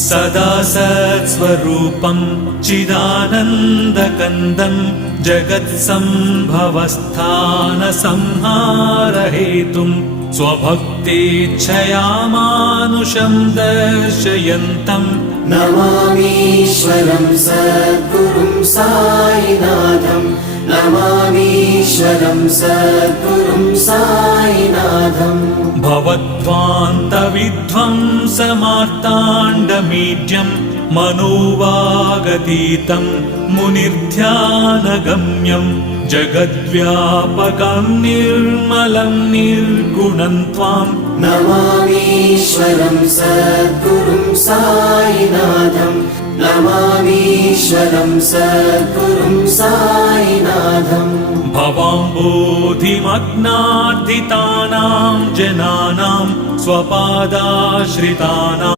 सदा सत्स्वरूपं चिदानन्दकन्दं जगत्सम्भवस्थानसंहारहेतुं स्वभक्तेच्छया मानुषं दर्शयन्तम् नमामीश्वरं सद्गुरुं साईनाथं नमामीश्वरं सद्गुरुं साईनाथम् भवध्वान्तविध्वंसमार्ताण्डमीड्यं मनोवागतीतं मुनिर्ध्यानगम्यं जगद्व्यापकं निर्मलं निर्गुणं त्वां नमामीश्वरं सद्गुरुं साईनाथं नमामीश्वरं सद्गुरुं साईनाथम् भवाम्बोधिमग्नार्दितानां जनानां स्वपादाश्रितानां